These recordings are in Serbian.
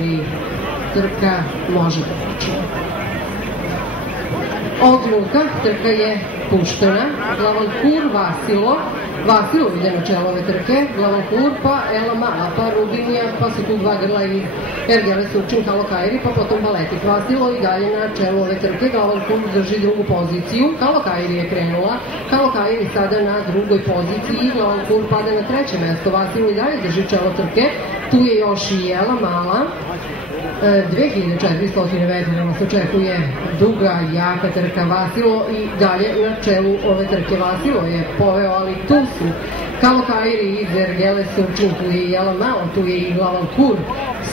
ili trka može da počne. Ovog trenutka trka je puštena. Glavankur, Vasilo ide na čelo ove trke, Glavankur, pa Ela Mala, pa Rubinija, pa su tu dva grla iz Ergele Surčin, Kalokairi, pa potom Baletik. Vasilo i dalje na čelu ove trke, Glavankur drži drugu poziciju, Kalokairi je krenula, Kalokairi sada na drugoj poziciji, Glavankur pada na treće mesto, Vasilo i dalje drži čelo trke, tu je još i Ela Mala. 2400 metara nas očekuje duga, jaka trka. Vasilo i dalje na čelu ove trke. Vasilo je poveo, ali tu su Kalokairi iz Ergele Surčin, tu je i Ela Mala, tu je i Glavankur.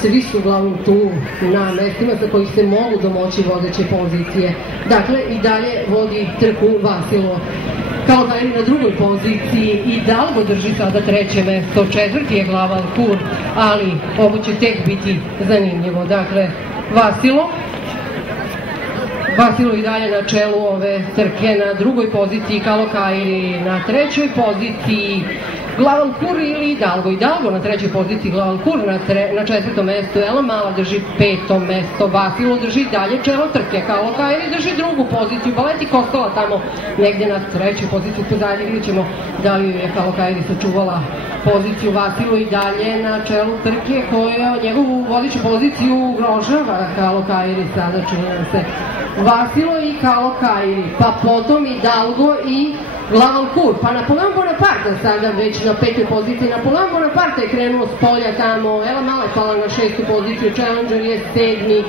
Svi su uglavnom tu na mestima za kojih se mogu domoći vodeće pozicije. Dakle, i dalje vodi trku Vasilo. Kalokairi na drugoj poziciji i Dalgo drži sada treće mesto, četvrti je Glavankur, ali ovo će tek biti zanimljivo. Dakle, Vasilo i dalje na čelu ove trke, na drugoj poziciji Kalokairi, na trećoj poziciji Glavankur ili Dalgo. I Dalgo na trećoj poziciji, Glavankur na četvrtom mestu, Ela Mala drži peto mesto, Vasilo drži dalje čelo trke, Kalokairi drži drugu poziciju, Baletik ostala tamo negde na trećoj poziciji, pozadnje vidjet ćemo da li je Kalokairi sačuvala poziciju. Vasilo i dalje na čelu trke koja njegovu vodeću poziciju ugrožava. Kalokairi sada čini nam se. Vasilo i Kalokairi, pa potom i Dalgo i Glavankur, pa Napoleon Bonaparte sada već na petoj poziciji. Napoleon Bonaparte je krenuo s polja tamo, Ela Mala je pala na šestu poziciju, Challenger je sedmi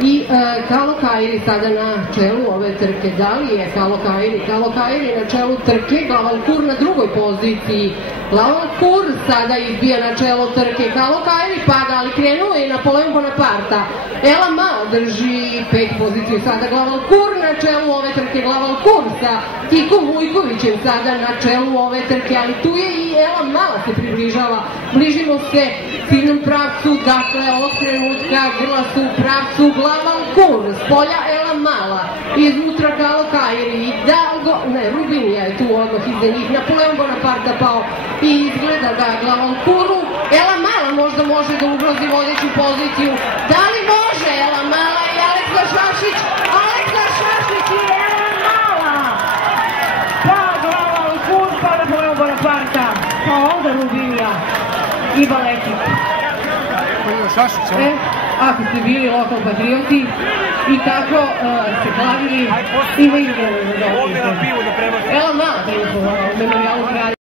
i Kalokairi sada na čelu ove trke. Da li je Kalokairi na čelu trke, Glavankur na drugoj poziciji. Glavankur sada izbija na čelo trke, Kalokairi pada, ali krenuo je Napoleon Bonaparte. Ela Mala drži petu poziciju sada, Glavankur na čelu ove trke, Glavankur sa Tikom Vujkovićem sada na čelu ove trke, ali tu je i Ela Mala se približava. Bližimo se ciljnom pravcu, dakle ovog trenutka grla su u pravcu Glavankur, s polja Ela Mala, iznutra Kalokairi i Dalgo, ne, Rubinija je tu odmah iza njih, Napoleon Bonaparte pao i izgleda da Glavankuru Ela Mala možda može da ugrozi vodeću poziciju. Da li može Ela Mala i Aleksa Šašić? Aleksa Šašić i Ela Mala! Pa Glavankur, pa Napoleon Bonaparte, pa onda Rubinija i Baletik. Ako ste bili lokal patrioti i tako se klavili, ima izgleda da Ela Mala da je u memorijalu grada.